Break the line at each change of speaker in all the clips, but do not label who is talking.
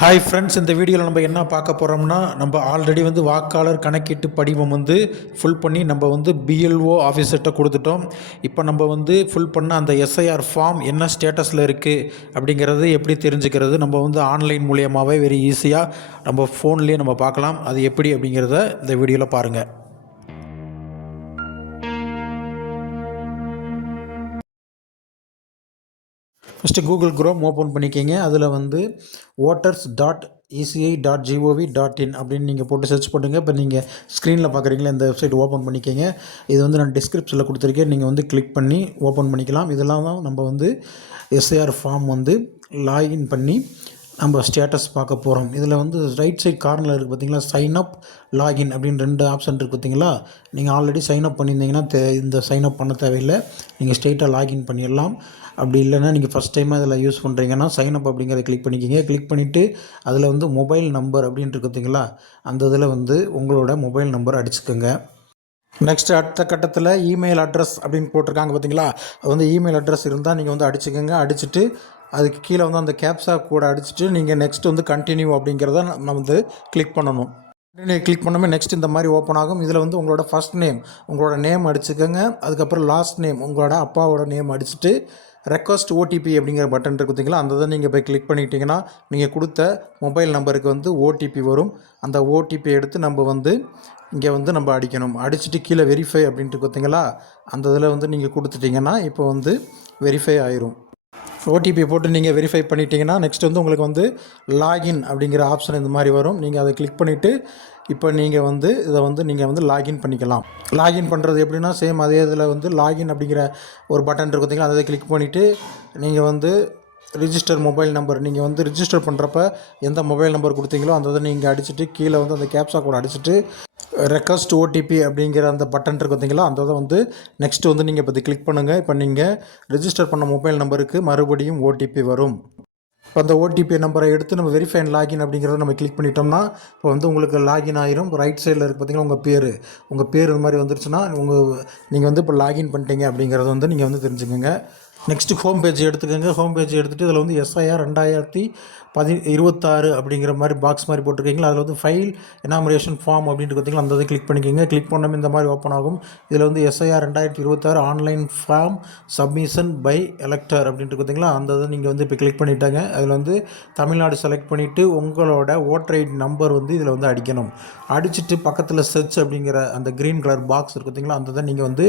Hi friends இந்த வீடியோவில் நம்ம என்ன பார்க்க போகிறோம்னா நம்ம ஆல்ரெடி வந்து வாக்காளர் கணக்கீட்டு படிவம் வந்து ஃபுல் பண்ணி நம்ம வந்து பிஎல்ஓ ஆஃபீஸர்கிட்ட கொடுத்துட்டோம். இப்போ நம்ம வந்து ஃபுல் பண்ண அந்த எஸ்ஐஆர் ஃபார்ம் என்ன ஸ்டேட்டஸில் இருக்குது அப்படிங்கிறது எப்படி தெரிஞ்சுக்கிறது நம்ம வந்து ஆன்லைன் மூலியமாகவே வெரி ஈஸியாக நம்ம ஃபோன்லேயே நம்ம பார்க்கலாம். அது எப்படி அப்படிங்கிறத இந்த வீடியோவில் பாருங்கள் ஃபஸ்ட்டு கூகுள் குரோம் ஓப்பன் பண்ணிக்கிங்க. அதில் வந்து voters dot ECI dot GOV dot in அப்படின்னு நீங்கள் போட்டு சர்ச் பண்ணுங்கள் இப்போ நீங்கள் ஸ்க்ரீனில் பார்க்குறீங்களா இந்த வெப்சைட் ஓப்பன் பண்ணிக்கிங்க. இது வந்து நான் டிஸ்கிரிப்ஷனில் கொடுத்துருக்கேன். நீங்கள் வந்து கிளிக் பண்ணி ஓப்பன் பண்ணிக்கலாம். இதெல்லாம் தான் நம்ம வந்து எஸ்ஏஆர் ஃபார்ம் வந்து லாகின் பண்ணி நம்ம ஸ்டேட்டஸ் பார்க்க போகிறோம் இதில் வந்து ரைட் சைட் கார்னரில் இருக்குது பார்த்தீங்களா சைன் அப் லாகின் அப்படின்னு ரெண்டு ஆப்ஷன் இருக்குது பார்த்தீங்களா நீங்கள் ஆல்ரெடி சைன் அப் பண்ணியிருந்தீங்கன்னா தே இந்த சைன் அப் பண்ண தேவையில்லை. நீங்கள் ஸ்ட்ரெயிட்டாக லாகின் பண்ணிடலாம். அப்படி இல்லைன்னா நீங்கள் ஃபஸ்ட் டைமாக அதில் யூஸ் பண்ணுறீங்கன்னா சைன் அப் அப்படிங்கிறத கிளிக் பண்ணிக்கிங்க. கிளிக் பண்ணிவிட்டு அதில் வந்து மொபைல் நம்பர் அப்படின்ட்டு பார்த்தீங்களா அந்த இதில் வந்து உங்களோட மொபைல் நம்பர் அடிச்சுக்கோங்க. நெக்ஸ்ட் அடுத்த கட்டத்தில் இமெயில் அட்ரஸ் அப்படின்னு போட்டிருக்காங்க பார்த்தீங்களா அது வந்து இமெயில் அட்ரஸ் இருந்தால் நீங்கள் வந்து அடிச்சுக்கோங்க. அடிச்சுட்டு அதுக்கு கீழே வந்து அந்த கேப்ஸா கூட அடிச்சுட்டு நீங்கள் நெக்ஸ்ட் வந்து கண்டினியூ அப்படிங்கிறத நம்ம வந்து கிளிக் பண்ணணும். கண்டினியூ கிளிக் பண்ணாமல் நெக்ஸ்ட் இந்த மாதிரி ஓப்பன் ஆகும். இதில் வந்து உங்களோட ஃபஸ்ட் நேம் உங்களோட நேம் அடிச்சுக்கோங்க. அதுக்கப்புறம் லாஸ்ட் நேம் உங்களோட அப்பாவோட நேம் அடிச்சுட்டு ரெக்வஸ்ட் ஓடிபி அப்படிங்கிற பட்டன் இருக்கு பார்த்தீங்களா? அந்த இதை நீங்கள் போய் கிளிக் பண்ணிக்கிட்டிங்கன்னா நீங்கள் கொடுத்த மொபைல் நம்பருக்கு வந்து ஓடிபி வரும். அந்த ஓடிபி எடுத்து நம்ம வந்து இங்கே வந்து நம்ம அடிக்கணும். அடிச்சுட்டு கீழே வெரிஃபை அப்படின்ட்டு பார்த்தீங்களா? அந்த இதில் வந்து நீங்கள் கொடுத்துட்டிங்கன்னா இப்போ வந்து வெரிஃபை ஆயிரும். ஓடிபி போட்டு நீங்கள் வெரிஃபை பண்ணிட்டீங்கன்னா நெக்ஸ்ட் வந்து உங்களுக்கு வந்து லாகின் அப்படிங்கிற ஆப்ஷன் இந்த மாதிரி வரும். நீங்கள் அதை கிளிக் பண்ணிவிட்டு இப்போ நீங்கள் வந்து இதை வந்து நீங்கள் வந்து லாகின் பண்ணிக்கலாம். லாகின் பண்ணுறது எப்படின்னா சேம் அதே இதில் வந்து லாகின் அப்படிங்கிற ஒரு பட்டன் இருக்கு பார்த்தீங்களா அதை கிளிக் பண்ணிவிட்டு நீங்கள் வந்து ரிஜிஸ்டர் மொபைல் நம்பர் நீங்கள் வந்து ரிஜிஸ்டர் பண்ணுறப்ப எந்த மொபைல் நம்பர் கொடுத்தீங்களோ அந்த இதை நீங்கள் அடிச்சுட்டு கீழே வந்து அந்த கேப்ஸா கூட அடிச்சுட்டு ரெக்வஸ்ட் ஓடிபி அப்படிங்கிற அந்த பட்டன் இருக்கு பார்த்தீங்களா? அந்த இதை வந்து நெக்ஸ்ட்டு வந்து நீங்கள் இப்போ கிளிக் பண்ணுங்கள் இப்போ நீங்கள் ரிஜிஸ்டர் பண்ண மொபைல் நம்பருக்கு மறுபடியும் ஓடிபி வரும். இப்போ அந்த ஓடிபி நம்பரை எடுத்து நம்ம வெரிஃபை அண்ட் லாகின் அப்படிங்கிறத நம்ம கிளிக் பண்ணிட்டோம்னா இப்போ வந்து உங்களுக்கு லாகின் ஆயிரும். ரைட் சைடில் இருக்குது பார்த்தீங்கன்னா உங்கள் பேர். உங்கள் பேர் இந்த மாதிரி வந்துருச்சுன்னா உங்கள் நீங்கள் வந்து இப்போ லாகின் பண்ணிட்டீங்க அப்படிங்கிறத வந்து நீங்கள் வந்து தெரிஞ்சுக்கோங்க. நெக்ஸ்ட்டு ஹோம் பேஜ் எடுத்துக்கோங்க. ஹோம் பேஜ் எடுத்துகிட்டு இதில் வந்து எஸ்ஐஆர் ரெண்டாயிரத்தி பதி இருபத்தாறு அப்படிங்கிற மாதிரி பாக்ஸ் மாதிரி போட்டிருக்கீங்களா? அதில் வந்து ஃபைல் எனாமரேஷன் ஃபார்ம் அப்படின்ட்டு பார்த்தீங்களா அந்த இதை கிளிக் பண்ணிக்கோங்க. கிளிக் பண்ணாமல் இந்த மாதிரி ஓப்பன் ஆகும். இதில் வந்து எஸ்ஐஆர் ரெண்டாயிரத்தி இருபத்தாறு online form submission by elector அப்படின்ட்டு பார்த்தீங்களா அந்த இதை நீங்கள் வந்து இப்போ கிளிக் பண்ணிட்டாங்க. அதில் வந்து தமிழ்நாடு செலக்ட் பண்ணிவிட்டு உங்களோட ஓட்டர் ஐடி நம்பர் வந்து இதில் வந்து அடிக்கணும். அடிச்சுட்டு பக்கத்தில் சர்ச் அப்படிங்கிற அந்த க்ரீன் கலர் பாக்ஸ் இருக்குதுங்களா அந்த இதை நீங்கள் வந்து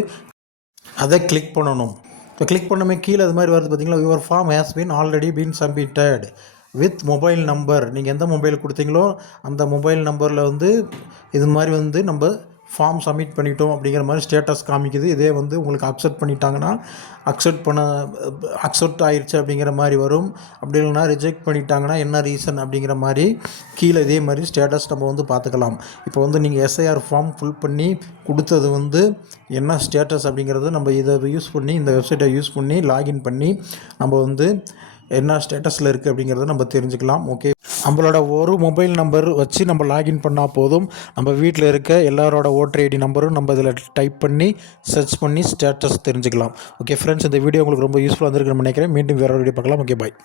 அதை கிளிக் பண்ணணும். இப்போ கிளிக் பண்ணமே கீழே அது மாதிரி வருது பார்த்தீங்களா? Your form has been already been submitted with mobile number நீங்கள் எந்த மொபைல் கொடுத்தீங்களோ அந்த மொபைல் நம்பரில் வந்து இது மாதிரி வந்து நம்ம ஃபார்ம் சப்மிட் பண்ணிட்டோம் அப்படிங்கிற மாதிரி ஸ்டேட்டஸ் காமிக்குது. இதே வந்து உங்களுக்கு அக்செப்ட் பண்ணிட்டாங்கன்னா அக்செப்ட் பண்ண அக்செப்ட் ஆயிடுச்சு அப்படிங்கிற மாதிரி வரும். அப்படி இல்லைனா ரிஜெக்ட் பண்ணிட்டாங்கன்னா என்ன ரீசன் அப்படிங்கிற மாதிரி கீழே இதே மாதிரி ஸ்டேட்டஸ் நம்ம வந்து பார்த்துக்கலாம். இப்போ வந்து நீங்கள் எஸ்ஐஆர் ஃபார்ம் ஃபில் பண்ணி கொடுத்தது வந்து என்ன ஸ்டேட்டஸ் அப்படிங்கிறது நம்ம இதை யூஸ் பண்ணி இந்த வெப்சைட்டை யூஸ் பண்ணி லாகின் பண்ணி நம்ம வந்து என்ன ஸ்டேட்டஸில் இருக்குது அப்படிங்கிறத நம்ம தெரிஞ்சுக்கலாம். ஓகே நம்மளோட ஒரு மொபைல் நம்பர் வச்சு நம்ம லாகின் பண்ணால் போதும். நம்ம வீட்டில் இருக்க எல்லாரோட ஓட்டர் ஐடி நம்பரும் நம்ம இதில் டைப் பண்ணி சர்ச் பண்ணி ஸ்டேட்டஸ் தெரிஞ்சுக்கலாம். ஓகே ஃப்ரெண்ட்ஸ் இந்த வீடியோ உங்களுக்கு ரொம்ப யூஸ்ஃபுல்லாக இருந்திருக்குன்னு நினைக்கிறேன். மீண்டும் வேறு வீடியோ பார்க்கலாம். Okay bye